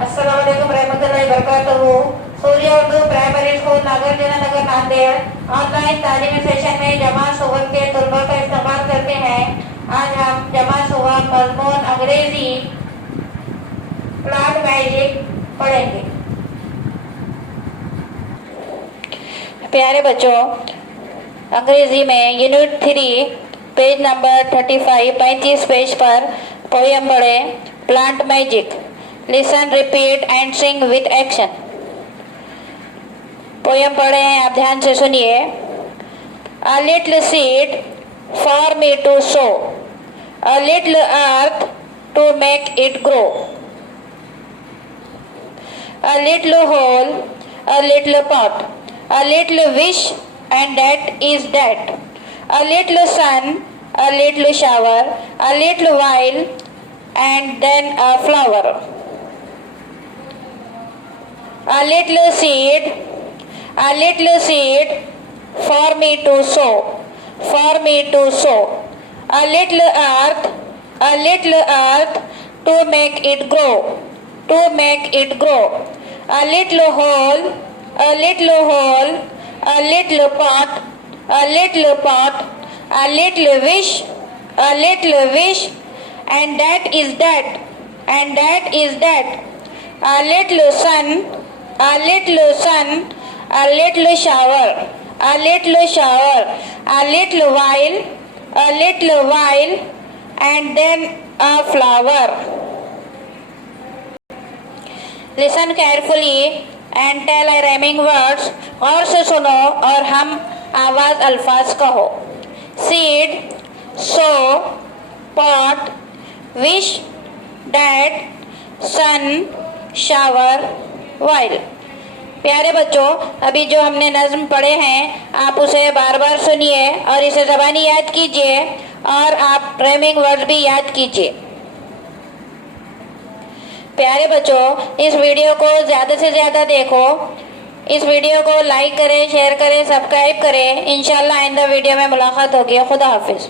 अस्सलामुअलैकुम रहमतुल्लाहि वबरकातुहू। सूर्य उर्दू प्राइमरी स्कूल नागार्जुन नगर नांदेड़ ऑनलाइन तालीमी सेशन में जमा सुवत के तलबा का इस्तेमाल करते हैं। आज हम जमा सुवत मजमून अंग्रेजी प्लॉट मैजिक पढ़ेंगे। प्यारे बच्चों, अंग्रेजी में यूनिट 3 पेज नंबर 35 पेज पर पोयम पढ़े plant magic. Listen, repeat and sing with action. Poem पढ़े हैं, आप ध्यान से सुनिए। A little seed for me to sow, a little earth to make it grow, a little hole, a little pot, a little wish and that is that, a little sun, a little shower, a little while and then a flower, a little seed for me to sow, for me to sow, a little earth to make it grow, to make it grow, a little hole, a little hole, a little pot, a little pot, a little wish, and that is that, and that is that, a little sun, a little sun, a little shower, a little shower, a little while, and then a flower. Listen carefully and tell rhyming words। और से सुनो और हम आवाज अल्फाज कहो। Seed, sow, pot, wish, that, sun, shower, while. प्यारे बच्चों, अभी जो हमने नज्म पढ़े हैं आप उसे बार बार सुनिए और इसे ज़बानी याद कीजिए और आप rhyming वर्ड्स भी याद कीजिए। प्यारे बच्चों, इस वीडियो को ज़्यादा से ज़्यादा देखो, इस वीडियो को लाइक करें, शेयर करें, सब्सक्राइब करें। इंशाल्लाह आइंदा वीडियो में मुलाकात होगी। खुदा हाफिज़।